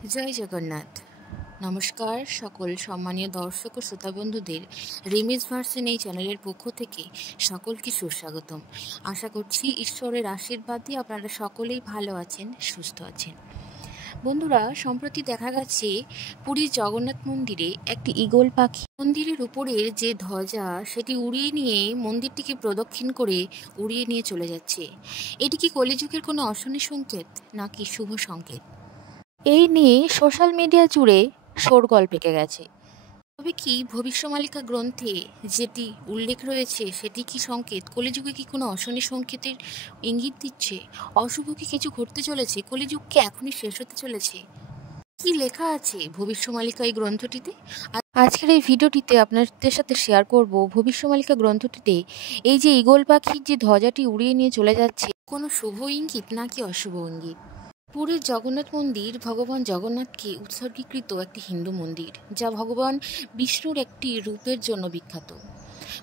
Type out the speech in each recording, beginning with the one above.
জয় জগন্নাথ। নমস্কার সকল সম্মানীয় দর্শক ও শ্রোতা বন্ধুদের রিমিজ ভার্সন এই চ্যানেলের পক্ষ থেকে সকলকে সুস্বাগতম। আশা করছি ঈশ্বরের আশীর্বাদে আপনারা সকলেই ভালো আছেন, সুস্থ আছেন। বন্ধুরা, সম্প্রতি দেখা গেছে পুরীর জগন্নাথ মন্দিরে একটি ঈগল পাখি মন্দিরের উপরের যে ধ্বজা সেটি উড়িয়ে নিয়ে মন্দিরটিকে প্রদক্ষিণ করে উড়িয়ে নিয়ে চলে যাচ্ছে। এটি কি কলিযুগের কোনো অশনি সংকেত নাকি শুভ সংকেত? এই নিয়ে সোশ্যাল মিডিয়া জুড়ে শোরগোল পেকে গেছে। তবে কি ভবিষ্যমালিকা গ্রন্থে যেটি উল্লেখ রয়েছে সেটি কি সংকেত? কলিযুগে কি কোনো অশনি সংকেতের ইঙ্গিত দিচ্ছে? অশুভ কি কিছু ঘটতে চলেছে? কলিযুগ কি এখনই শেষ হতে চলেছে? কি লেখা আছে ভবিষ্যমালিকা এই গ্রন্থটিতে? আজকের এই ভিডিওটিতে আপনাদের সাথে শেয়ার করব ভবিষ্যমালিকা গ্রন্থটিতে এই যে ঈগল পাখির যে ধ্বজাটি উড়িয়ে নিয়ে চলে যাচ্ছে, কোনো শুভ ইঙ্গিত নাকি অশুভ ইঙ্গিত? পুরীর জগন্নাথ মন্দির ভগবান জগন্নাথকে উৎসর্গীকৃত একটি হিন্দু মন্দির, যা ভগবান বিষ্ণুর একটি রূপের জন্য বিখ্যাত।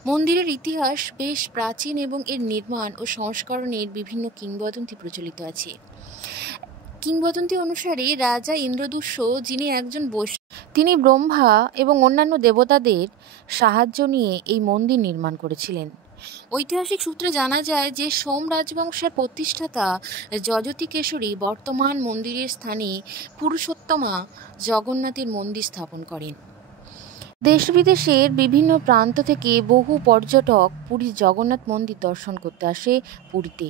মন্দিরের ইতিহাস বেশ প্রাচীন এবং এর নির্মাণ ও সংস্করণের বিভিন্ন কিংবদন্তি প্রচলিত আছে। কিংবদন্তি অনুসারে রাজা ইন্দ্রদূষ্য, যিনি একজন তিনি ব্রহ্মা এবং অন্যান্য দেবতাদের সাহায্য নিয়ে এই মন্দির নির্মাণ করেছিলেন। ঐতিহাসিক সূত্রে জানা যায় যে সোম রাজবংশের প্রতিষ্ঠাতা যজতি কেশরী বর্তমান মন্দিরের স্থানে পুরুষোত্তমা জগন্নাথের মন্দির স্থাপন করেন। দেশ বিদেশের বিভিন্ন প্রান্ত থেকে বহু পর্যটক পুরীর জগন্নাথ মন্দির দর্শন করতে আসে পুরীতে।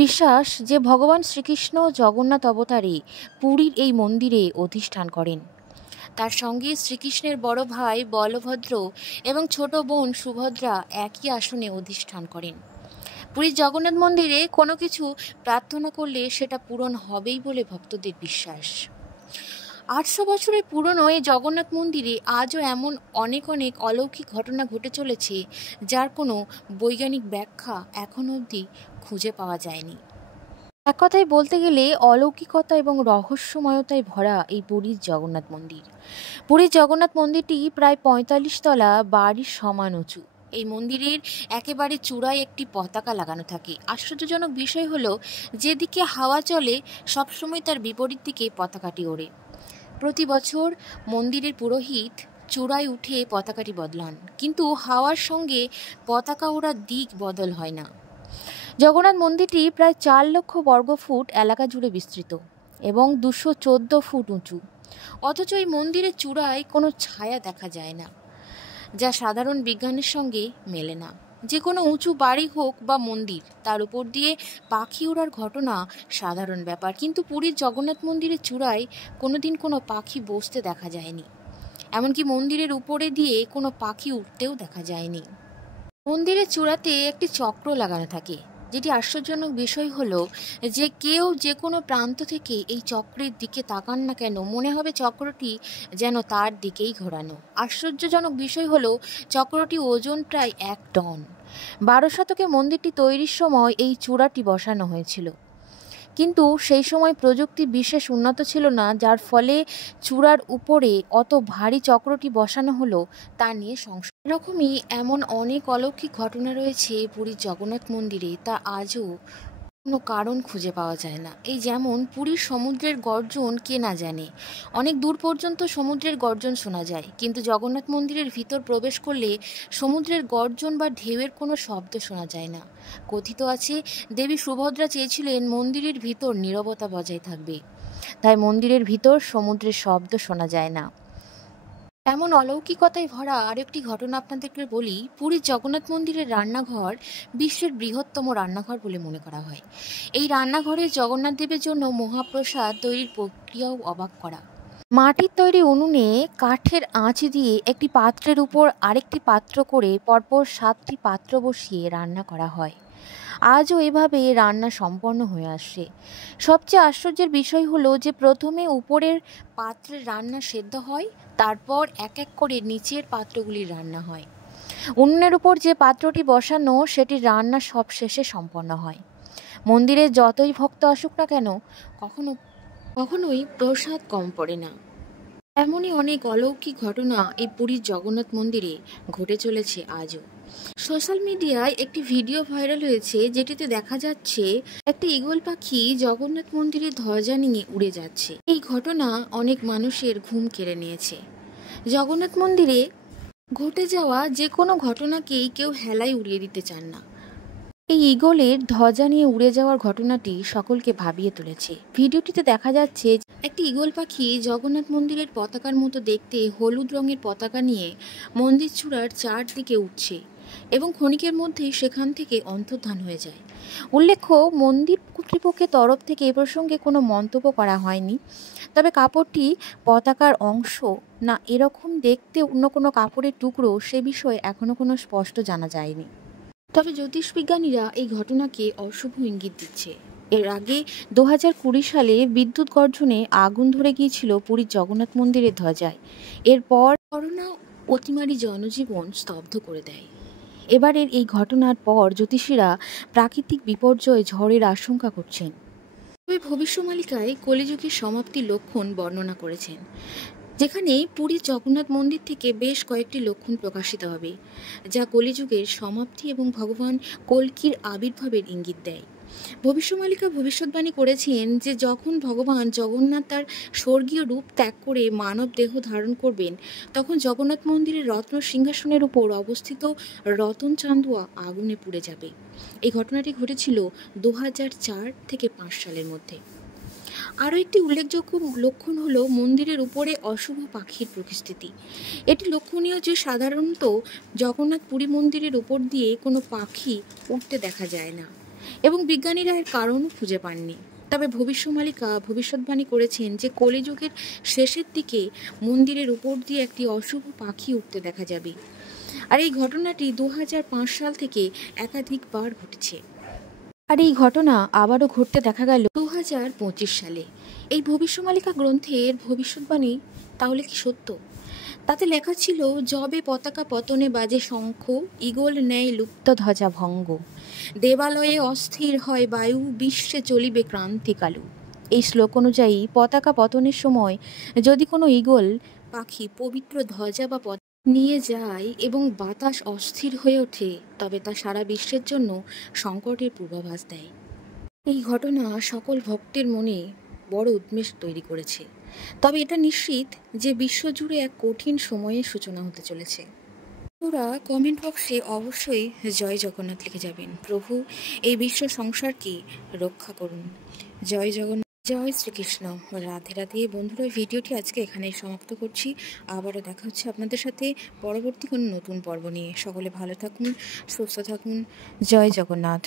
বিশ্বাস যে ভগবান শ্রীকৃষ্ণ জগন্নাথ অবতারে পুরীর এই মন্দিরে অধিষ্ঠান করেন। তার সঙ্গে শ্রীকৃষ্ণের বড় ভাই বলভদ্র এবং ছোট বোন সুভদ্রা একই আসনে অধিষ্ঠান করেন। পুরীর জগন্নাথ মন্দিরে কোনো কিছু প্রার্থনা করলে সেটা পূরণ হবেই বলে ভক্তদের বিশ্বাস। 800 বছরের পুরনো এই জগন্নাথ মন্দিরে আজও এমন অনেক অলৌকিক ঘটনা ঘটে চলেছে, যার কোনো বৈজ্ঞানিক ব্যাখ্যা এখনো অবধি খুঁজে পাওয়া যায়নি। এক কথায় বলতে গেলে অলৌকিকতা এবং রহস্যময়তায় ভরা এই পুরীর জগন্নাথ মন্দির। পুরীর জগন্নাথ মন্দিরটি প্রায় 45 তলা বাড়ির সমান উঁচু। এই মন্দিরের একেবারে চূড়ায় একটি পতাকা লাগানো থাকে। আশ্চর্যজনক বিষয় হলো, যেদিকে হাওয়া চলে সবসময় তার বিপরীত দিকে পতাকাটি ওড়ে। প্রতি বছর মন্দিরের পুরোহিত চূড়ায় উঠে পতাকাটি বদলান, কিন্তু হাওয়ার সঙ্গে পতাকা ওড়ার দিক বদল হয় না। জগন্নাথ মন্দিরটি প্রায় 4 লক্ষ বর্গফুট এলাকা জুড়ে বিস্তৃত এবং 214 ফুট উঁচু। অথচ এই মন্দিরের চূড়ায় কোনো ছায়া দেখা যায় না, যা সাধারণ বিজ্ঞানের সঙ্গে মেলে না। যে কোনো উঁচু বাড়ি হোক বা মন্দির, তার উপর দিয়ে পাখি ওড়ার ঘটনা সাধারণ ব্যাপার, কিন্তু পুরীর জগন্নাথ মন্দিরের চূড়ায় কোনোদিন কোনো পাখি বসতে দেখা যায়নি। এমনকি মন্দিরের উপরে দিয়ে কোনো পাখি উঠতেও দেখা যায়নি। মন্দিরের চূড়াতে একটি চক্র লাগানো থাকে, যেটি আশ্চর্যজনক বিষয় হলো যে কেউ যে কোনো প্রান্ত থেকে এই চক্রের দিকে তাকান না কেন, মনে হবে চক্রটি যেন তার দিকেই ঘোরানো। আশ্চর্যজনক বিষয় হলো চক্রটি ওজন প্রায় 1 টন। 12 শতকে মন্দিরটি তৈরির সময় এই চূড়াটি বসানো হয়েছিল, কিন্তু সেই সময় প্রযুক্তি বিশেষ উন্নত ছিল না, যার ফলে চূড়ার উপরে অত ভারী চক্রটি বসানো হলো তা নিয়ে সংশয়। এরকমই এমন অনেক অলৌকিক ঘটনা রয়েছে পুরীর জগন্নাথ মন্দিরে, তা আজও কোনো কারণ খুঁজে পাওয়া যায় না। এই যেমন পুরীর সমুদ্রের গর্জন কে না জানে, অনেক দূর পর্যন্ত সমুদ্রের গর্জন শোনা যায়, কিন্তু জগন্নাথ মন্দিরের ভিতর প্রবেশ করলে সমুদ্রের গর্জন বা ঢেউয়ের কোনো শব্দ শোনা যায় না। কথিত আছে দেবী সুভদ্রা চেয়েছিলেন মন্দিরের ভিতর নীরবতা বজায় থাকবে, তাই মন্দিরের ভিতর সমুদ্রের শব্দ শোনা যায় না। এমন অলৌকিকতায় ভরা আরেকটি ঘটনা আপনাদেরকে বলি। পুরীর জগন্নাথ মন্দিরের রান্নাঘর বিশ্বের বৃহত্তম রান্নাঘর বলে মনে করা হয়। এই রান্নাঘরে জগন্নাথ দেবের জন্য মহাপ্রসাদ তৈরির প্রক্রিয়াও অবাক করা। মাটির তৈরি উনুনে কাঠের আঁচ দিয়ে একটি পাত্রের উপর আরেকটি পাত্র করে পরপর 7টি পাত্র বসিয়ে রান্না করা হয়। আজও এভাবে রান্না সম্পন্ন হয়ে আসছে। সবচেয়ে আশ্চর্যের বিষয় হলো যে প্রথমে উপরের পাত্রের রান্না সেদ্ধ হয়, তারপর এক এক করে নিচের পাত্রগুলির রান্না হয়। উনুনের উপর যে পাত্রটি বসানো সেটির রান্না সব শেষে সম্পন্ন হয়। মন্দিরে যতই ভক্ত আসুক না কেন, কখনোই প্রসাদ কম পড়ে না। এমনই অনেক অলৌকিক ঘটনা এই পুরীর জগন্নাথ মন্দিরে ঘটে চলেছে আজও। সোশ্যাল মিডিয়ায় একটি ভিডিও ভাইরাল হয়েছে, যেটিতে দেখা যাচ্ছে একটি ঈগল পাখি জগন্নাথ মন্দিরের ধ্বজা নিয়ে উড়ে যাচ্ছে। এই ঘটনা অনেক মানুষের ঘুম কেড়ে নিয়েছে। জগন্নাথ মন্দিরে ঘটে যাওয়া যে কোনো ঘটনাকেই কেউ হেলায় উড়িয়ে দিতে চান না। এই ঈগলের ধ্বজা নিয়ে উড়ে যাওয়ার ঘটনাটি সকলকে ভাবিয়ে তুলেছে। ভিডিওটিতে দেখা যাচ্ছে একটি ঈগল পাখি জগন্নাথ মন্দিরের পতাকার মতো দেখতে হলুদ রঙের পতাকা নিয়ে মন্দির চূড়ার চারদিকে উঠছে এবং ক্ষণিকের মধ্যেই সেখান থেকে অন্তর্ধান হয়ে যায়। উল্লেখ্য, মন্দির কর্তৃপক্ষের তরফ থেকে এ প্রসঙ্গে কোনো মন্তব্য করা হয়নি। তবে কাপড়টি পতাকার অংশ না এরকম দেখতে অন্য কোনো কাপড়ের টুকরো, সে বিষয়ে এখনও কোনো স্পষ্ট জানা যায়নি। তবে জ্যোতিষবিজ্ঞানীরা এই ঘটনাকে অশুভ ইঙ্গিত দিচ্ছে। এর আগে 2020 সালে বিদ্যুৎ গর্জনে আগুন ধরে গিয়েছিল পুরীর জগন্নাথ মন্দিরের ধ্বজায়। এরপর করোনা অতিমারী জনজীবন স্তব্ধ করে দেয়। এবারের এই ঘটনার পর জ্যোতিষীরা প্রাকৃতিক বিপর্যয় ঝড়ের আশঙ্কা করছেন। তবে ভবিষ্যমালিকায় কলিযুগের সমাপ্তির লক্ষণ বর্ণনা করেছেন, যেখানে পুরীর জগন্নাথ মন্দির থেকে বেশ কয়েকটি লক্ষণ প্রকাশিত হবে, যা কলিযুগের সমাপ্তি এবং ভগবান কল্কির আবির্ভাবের ইঙ্গিত দেয়। ভবিষ্যমালিকা ভবিষ্যৎবাণী করেছেন যে যখন ভগবান জগন্নাথ তার স্বর্গীয় রূপ ত্যাগ করে মানব দেহ ধারণ করবেন, তখন জগন্নাথ মন্দিরের রত্ন সিংহাসনের উপর অবস্থিত রতন চান্দুয়া আগুনে পুড়ে যাবে। এই ঘটনাটি ঘটেছিল 2004 থেকে 5 সালের মধ্যে। আরও একটি উল্লেখযোগ্য লক্ষণ হলো মন্দিরের উপরে অশুভ পাখির প্রতিস্থিতি। এটি লক্ষণীয় যে সাধারণত জগন্নাথ পুরী মন্দিরের উপর দিয়ে কোনো পাখি উঠতে দেখা যায় না এবং বিজ্ঞানীরা এর কারণও খুঁজে পাননি। তবে ভবিষ্যমালিকা ভবিষ্যৎবাণী করেছেন যে কলিযুগের শেষের দিকে মন্দিরের উপর দিয়ে একটি অশুভ পাখি উঠতে দেখা যাবে। আর এই ঘটনাটি 2005 সাল থেকে একাধিকবার ঘটেছে। আর এই ঘটনা আবারও ঘটতে দেখা গেল 2025 সালে। এই ভবিষ্যমালিকা গ্রন্থের ভবিষ্যৎবাণী তাহলে কি সত্য? তাতে লেখা ছিল, যবে পতাকা পতনে বাজে শঙ্খ, ঈগল ন্যায় লুপ্ত ধ্বজা ভঙ্গ, দেবালয়ে অস্থির হয় বায়ু, বিশ্বে চলিবে ক্রান্তিকালু। এই শ্লোক অনুযায়ী পতাকা পতনের সময় যদি কোনো ঈগল পাখি পবিত্র ধ্বজা বা পতাকা নিয়ে যায় এবং বাতাস অস্থির হয়ে ওঠে, তবে তা সারা বিশ্বের জন্য সংকটের পূর্বাভাস দেয়। এই ঘটনা সকল ভক্তের মনে বড় উদ্বেগ তৈরি করেছে। তবে এটা নিশ্চিত যে বিশ্বজুড়ে এক কঠিন সময়ের সূচনা হতে চলেছে। ওরা কমেন্ট বক্সে অবশ্যই জয় জগন্নাথ লিখে যাবেন। প্রভু এই বিশ্ব সংসারকে রক্ষা করুন। জয় জগন্নাথ, জয় শ্রীকৃষ্ণ। রাধে রাধে। বন্ধুরা, ভিডিওটি আজকে এখানেই সমাপ্ত করছি। আবারও দেখা হচ্ছে আপনাদের সাথে পরবর্তী কোনো নতুন পর্ব নিয়ে। সকলে ভালো থাকুন, সুস্থ থাকুন। জয় জগন্নাথ।